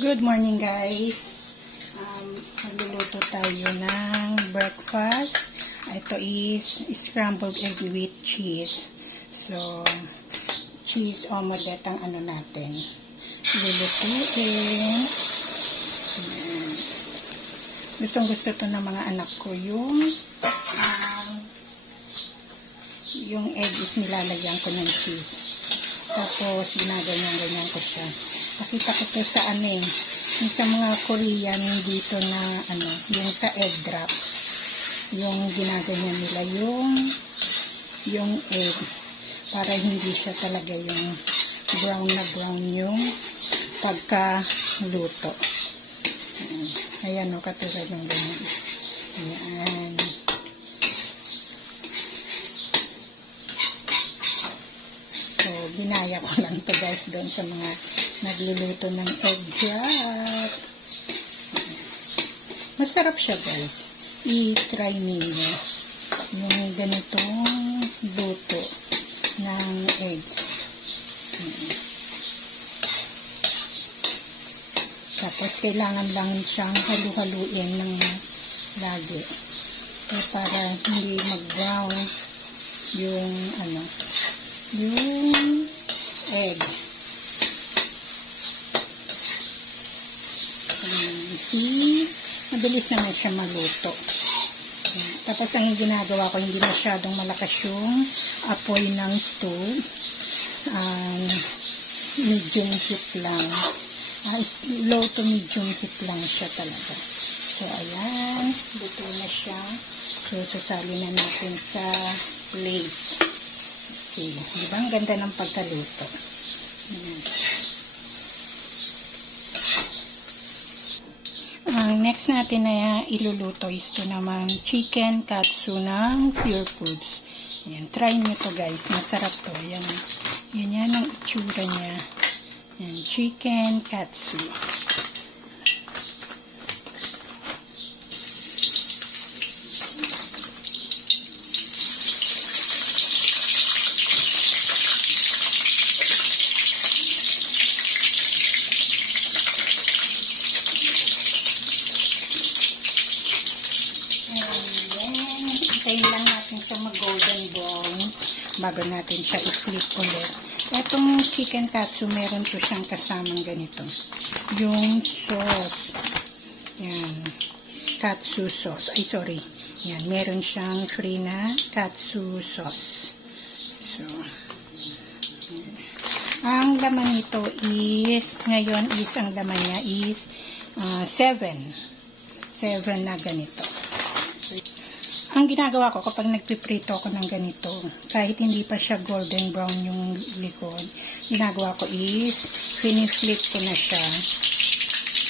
Good morning guys. Magluluto tayo ng breakfast. Ito is scrambled egg with cheese. So, cheese omelette ang ano natin. Lulutuin. Gustong gusto to ng mga anak ko yung egg is nilalagyan ko ng cheese. Tapos, ginaganyan-ganyan ko siya. Nakita ko to sa yung sa mga Korean dito na yung sa egg drop. Yung ginaganyan nila yung egg para hindi siya talaga yung brown na brown yung pagkaluto. Ayan o, katulad ng ganyan. Ayan. So, ginaya ko lang to guys doon sa mga nagluluto ng egg drop. Masarap siya guys. I-try ninyo yung ganitong luto ng egg. Tapos kailangan lang siyang halu-haluin ng lagi. So, para hindi mag-brown yung yung egg. See? Mabilis naman siya maluto. Tapos ang ginagawa ko, hindi masyadong malakas yung apoy ng stove. Medium heat lang. Low to medium heat lang siya talaga. So, ayan. Luto na siya. So, sasali na natin sa plate. Okay. Diba? Ang ganda ng pagkaluto. Next natin na iluluto is ito naman chicken katsu ng Pure Foods. Ayan, try nyo to guys. Masarap to. Ayan, yan ang itsura niya. Ayan, chicken katsu. Hintayin lang natin siya mag-golden brown bago natin siya i-flip ulit. Etong chicken katsu, meron po siyang kasamang ganito. Yung sauce. Yan. Katsu sauce. Ay, sorry. Yan. Meron siyang free na katsu sauce. So, ang laman nito is, ngayon is, ang laman niya is 7 na ganito. So, ang ginagawa ko kapag nagpiprito ako ng ganito, kahit hindi pa siya golden brown yung likod, ginagawa ko is, fini-flip ko na siya.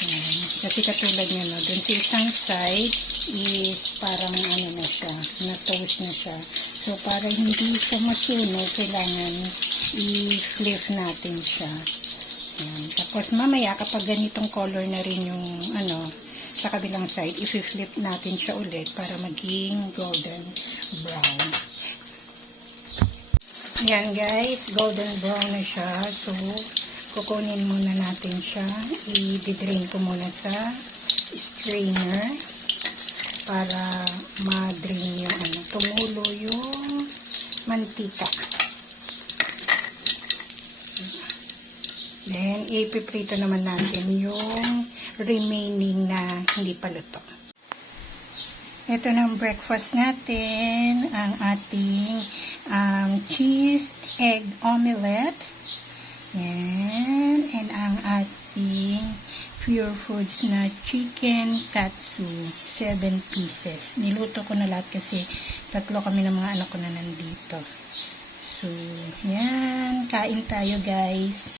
Ayan. Kasi katulad nyo, no, dun sa isang side is parang na siya, na-toast na siya. So, para hindi siya masunog, kailangan i-flip natin siya. Ayan. Tapos, mamaya, kapag ganitong color na rin yung, sa kabilang side, i-flip natin siya ulit para maging golden brown. Yan guys, golden brown na siya. So, kukunin muna natin siya. I-drain ko muna sa strainer para ma-drain yung tumulo yung mantika. Then, ipiprito naman natin yung remaining na hindi pa luto. Ito na ang breakfast natin. Ang ating cheese egg omelette. Yan. And ang ating Pure Foods na chicken katsu. 7 pieces. Niluto ko na lahat kasi 3 kami ng mga anak ko na nandito. So, yan. Kain tayo guys.